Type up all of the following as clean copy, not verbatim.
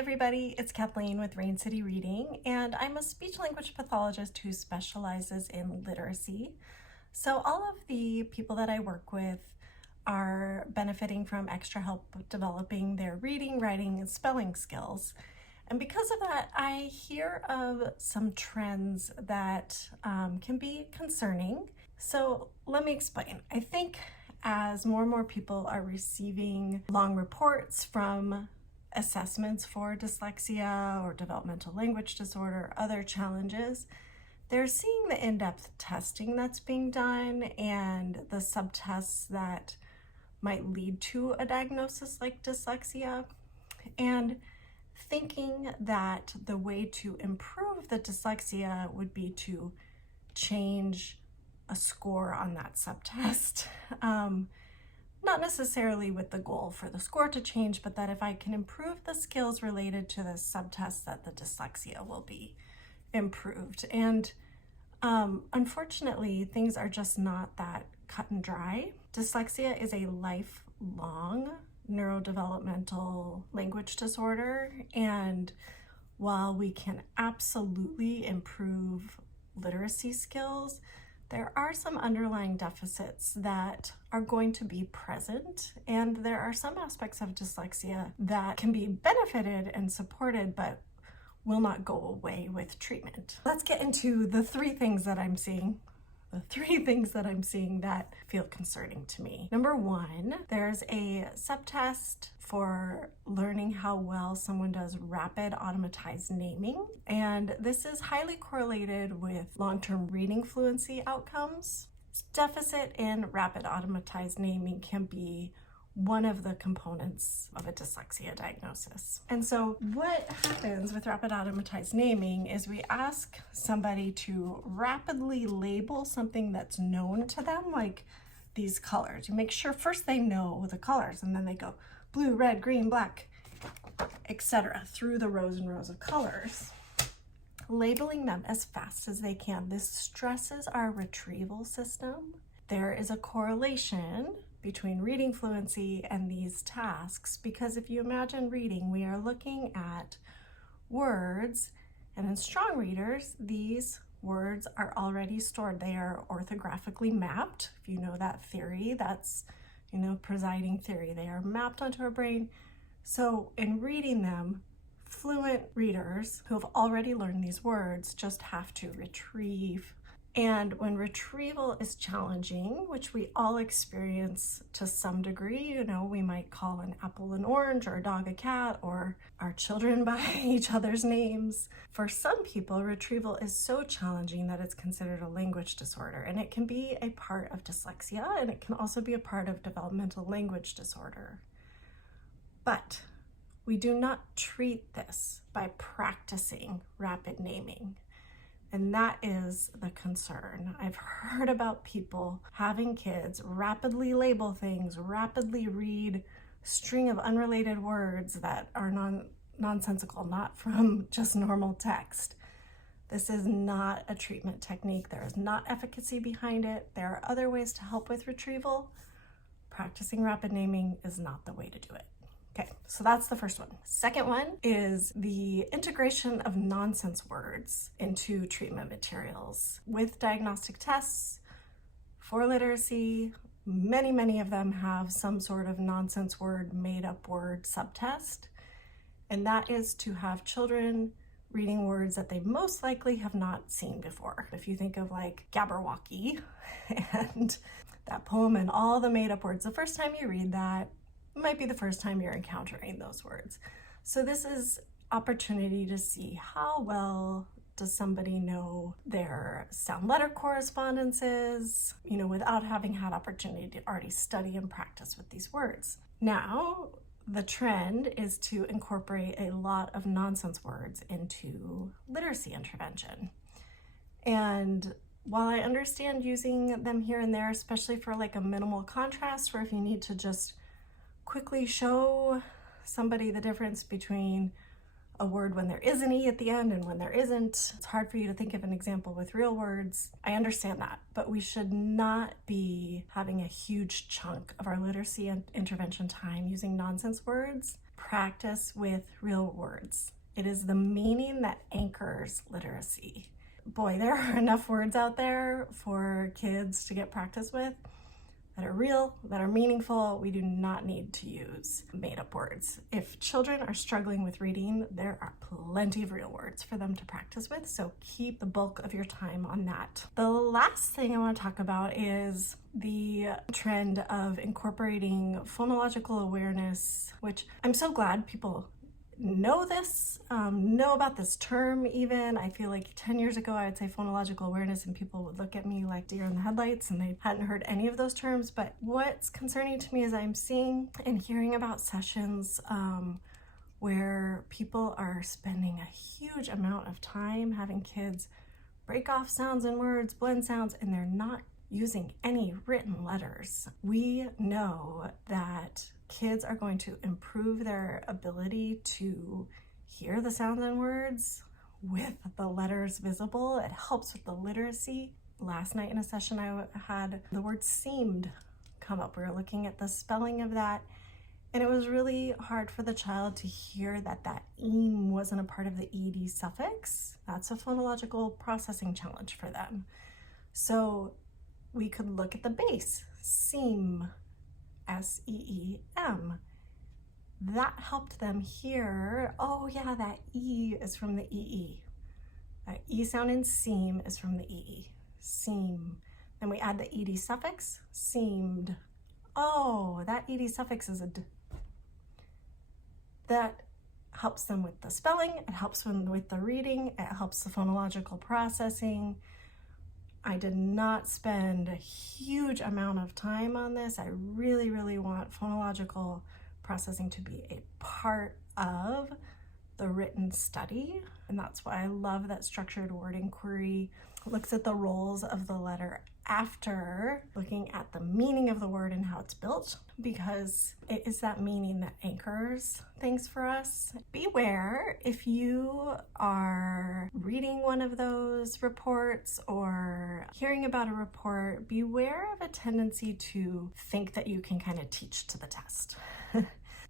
everybody, it's Kathleen with Rain City Reading, and I'm a speech language pathologist who specializes in literacy. So all of the people that I work with are benefiting from extra help developing their reading, writing, and spelling skills. And because of that, I hear of some trends that can be concerning. So let me explain. I think as more and more people are receiving long reports from assessments for dyslexia or developmental language disorder, other challenges, they're seeing the in-depth testing that's being done and the subtests that might lead to a diagnosis like dyslexia, and thinking that the way to improve the dyslexia would be to change a score on that subtest. Not necessarily with the goal for the score to change, but that if I can improve the skills related to the subtest, that the dyslexia will be improved. And unfortunately, things are just not that cut and dry. Dyslexia is a lifelong neurodevelopmental language disorder, and while we can absolutely improve literacy skills, there are some underlying deficits that are going to be present, and there are some aspects of dyslexia that can be benefited and supported but will not go away with treatment. Let's get into the three things that I'm seeing that feel concerning to me. Number one, there's a subtest for learning how well someone does rapid automatized naming, and this is highly correlated with long-term reading fluency outcomes. Deficit in rapid automatized naming can be one of the components of a dyslexia diagnosis. And so what happens with rapid automatized naming is we ask somebody to rapidly label something that's known to them, like these colors. You make sure first they know the colors, and then they go blue, red, green, black, etc. through the rows and rows of colors, labeling them as fast as they can. This stresses our retrieval system. There is a correlation between reading fluency and these tasks, because if you imagine reading, we are looking at words, and in strong readers, these words are already stored. They are orthographically mapped. If you know that theory, that's, presiding theory. They are mapped onto our brain. So in reading them, fluent readers who have already learned these words just have to retrieve. And when retrieval is challenging, which we all experience to some degree, we might call an apple an orange, or a dog a cat, or our children by each other's names. For some people, retrieval is so challenging that it's considered a language disorder, and it can be a part of dyslexia, and it can also be a part of developmental language disorder. But we do not treat this by practicing rapid naming. And that is the concern. I've heard about people having kids rapidly label things, rapidly read string of unrelated words that are nonsensical, not from just normal text. This is not a treatment technique. There is not efficacy behind it. There are other ways to help with retrieval. Practicing rapid naming is not the way to do it. Okay, so that's the first one. Second one is the integration of nonsense words into treatment materials. With diagnostic tests for literacy, many of them have some sort of nonsense word, made up word subtest, and that is to have children reading words that they most likely have not seen before. If you think of like Gabberwocky and that poem and all the made up words, the first time you read that, might be the first time you're encountering those words. So this is opportunity to see how well does somebody know their sound letter correspondences, without having had opportunity to already study and practice with these words. Now, the trend is to incorporate a lot of nonsense words into literacy intervention. And while I understand using them here and there, especially for like a minimal contrast, or if you need to just quickly show somebody the difference between a word when there is an E at the end and when there isn't. It's hard for you to think of an example with real words. I understand that, but we should not be having a huge chunk of our literacy and intervention time using nonsense words. practice with real words. It is the meaning that anchors literacy. Boy, there are enough words out there for kids to get practice with that are real, that are meaningful. We do not need to use made-up words. If children are struggling with reading, there are plenty of real words for them to practice with, so keep the bulk of your time on that. The last thing I want to talk about is the trend of incorporating phonological awareness, which I'm so glad people know this, know about this term even. I feel like 10 years ago I would say phonological awareness and people would look at me like deer in the headlights and they hadn't heard any of those terms. But what's concerning to me is I'm seeing and hearing about sessions where people are spending a huge amount of time having kids break off sounds and words, blend sounds, and they're not using any written letters. We know that kids are going to improve their ability to hear the sounds and words with the letters visible. It helps with the literacy. Last night in a session I had the word seemed come up. We were looking at the spelling of that, and it was really hard for the child to hear that that eam wasn't a part of the ed suffix. That's a phonological processing challenge for them. So we could look at the base, seem, S-E-E-M. That helped them hear, oh yeah, that E is from the E-E. That E sound in seem is from the E-E, seem. Then we add the ed suffix, seemed. Oh, that ed suffix is a D. That helps them with the spelling, it helps them with the reading, it helps the phonological processing. I did not spend a huge amount of time on this. I really, really want phonological processing to be a part of the written study. And that's why I love that structured word inquiry looks at the roles of the letter after looking at the meaning of the word and how it's built, because it is that meaning that anchors things for us. Beware if you are reading one of those reports or hearing about a report, beware of a tendency to think that you can kind of teach to the test.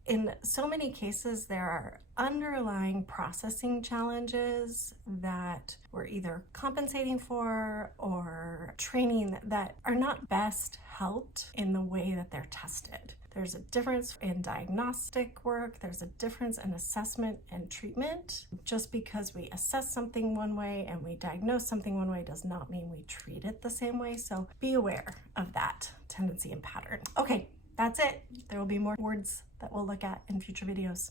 In so many cases, there are underlying processing challenges that we're either compensating for or training that are not best helped in the way that they're tested. There's a difference in diagnostic work, there's a difference in assessment and treatment. Just because we assess something one way and we diagnose something one way does not mean we treat it the same way, so be aware of that tendency and pattern. Okay, that's it. There will be more words that we'll look at in future videos.